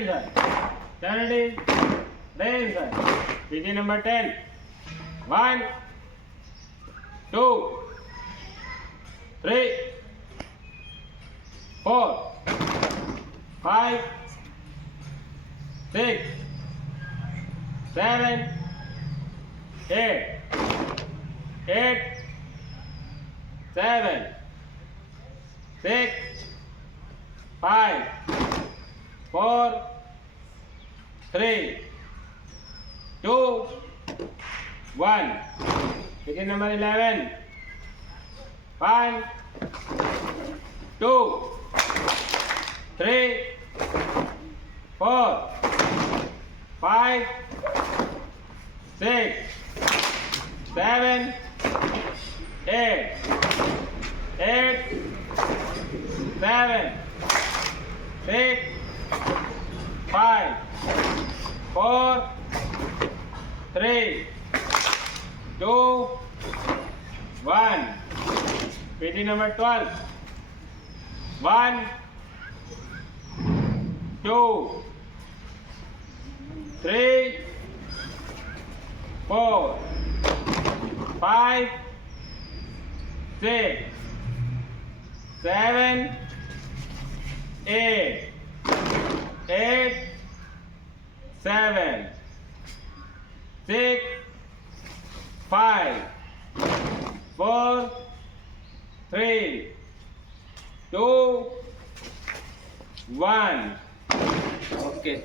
inside. 70. Stay inside. PT number 10. 1, 2, 3, 4, 5, 6, 7, 8. 8, 7, 6, 5, 4, 3, 2, 1. Begin number 11. 1, 2, 3, 4, 5, 6, 7, 8, 8, 7, 6, 5, 4, 3, 2, 1. PT number 12. 1, 2, 3, 4, 5, 6, 7, 8, 8, 7, 6, 5, 4, 3, 2, 1. Okay.